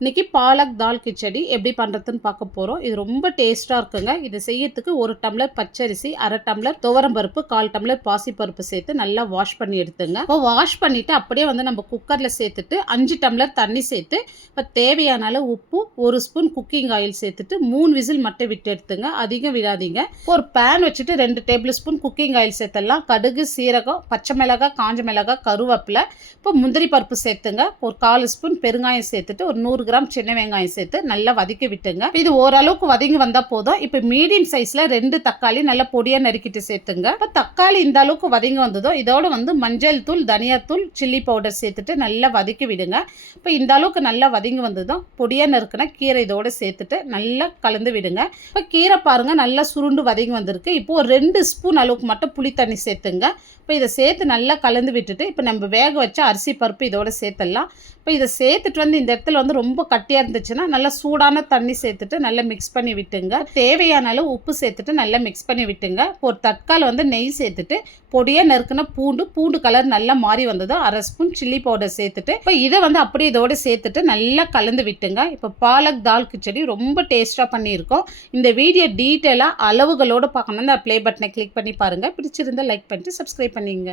இன்றைக்கி பாலக் தால் கிச்சடி எப்படி பண்ணுறதுன்னு பார்க்க போகிறோம். இது ரொம்ப டேஸ்ட்டாக இருக்குங்க. இதை செய்யறதுக்கு 1 டம்ளர் பச்சரிசி, 1/2 டம்ளர் துவரம்பருப்பு, 1/4 டம்ளர் பாசிப்பருப்பு சேர்த்து நல்லா வாஷ் பண்ணி எடுத்துங்க. இப்போ வாஷ் பண்ணிவிட்டு அப்படியே நம்ம குக்கரில் சேர்த்துட்டு 5 டம்ளர் தண்ணி சேர்த்து இப்போ தேவையான அளவு உப்பு, 1 ஸ்பூன் குக்கிங் ஆயில் சேர்த்துட்டு 3 விசில் மட்டும் விட்டு எடுத்துங்க. அதிகம் விடாதீங்க. ஒரு பேன் வச்சுட்டு 2 டேபிள் ஸ்பூன் குக்கிங் ஆயில் சேர்த்துடலாம். கடுகு, சீரகம், பச்சை மிளகாய், காஞ்ச மிளகாய், கருவேப்பிலை, இப்போ முந்திரி பருப்பு சேர்த்துங்க. ஒரு 1/4 ஸ்பூன் பெருங்காயம் சேர்த்துட்டு ஒரு 100 கிராம் சின்ன வெங்காயம் சேர்த்து நல்லா வதக்கி விட்டுங்க. இது ஓரளவுக்கு வதங்கி வந்தால் போதும். இப்போ மீடியம் சைஸில் 2 தக்காளி நல்லா பொடியாக நறுக்கிட்டு சேர்த்துங்க. இப்போ தக்காளி இந்த அளவுக்கு வதங்கி வந்ததோ இதோட மஞ்சள் தூள், தனியாத்தூள், சில்லி பவுடர் சேர்த்துட்டு நல்லா வதக்கி விடுங்க. இப்போ இந்த அளவுக்கு நல்லா வதங்கி வந்ததும் பொடியாக நறுக்கின கீரை இதோட சேர்த்துட்டு நல்லா கலந்து விடுங்க. இப்போ கீரை பாருங்கள் நல்லா சுருண்டு வதங்கி வந்திருக்கு. இப்போ ஒரு 2 ஸ்பூன் அளவுக்கு மட்டும் புளி தண்ணி சேர்த்துங்க. இப்போ இதை சேர்த்து நல்லா கலந்து விட்டுட்டு இப்போ நம்ம வேக வச்ச அரிசி பருப்பு இதோட சேர்த்துடலாம். இப்போ இதை சேர்த்துட்டு இந்த இடத்துல ரொம்ப கட்டியாக இருந்துச்சுன்னா நல்லா சூடான தண்ணி சேர்த்துட்டு நல்லா மிக்ஸ் பண்ணி விட்டுங்க. தேவையான அளவு உப்பு சேர்த்துட்டு நல்லா மிக்ஸ் பண்ணி விட்டுங்க. ஒரு தக்காளி நெய் சேர்த்துட்டு பொடியாக நறுக்குன பூண்டு கலர் நல்லா மாறி வந்ததும் 1/2 ஸ்பூன் சில்லி பவுடர் சேர்த்துட்டு இப்போ இதை அப்படியே இதோட சேர்த்துட்டு நல்லா கலந்து விட்டுங்க. இப்போ பாலக் தால் கிச்சடி ரொம்ப டேஸ்ட்டாக பண்ணியிருக்கோம். இந்த வீடியோ டீட்டெயிலாக அளவுகளோடு பார்க்கணும்னா ப்ளே பட்டனை கிளிக் பண்ணி பாருங்கள். பிடிச்சிருந்தால் லைக் பண்ணிட்டு சப்ஸ்கிரைப் பண்ணிங்க.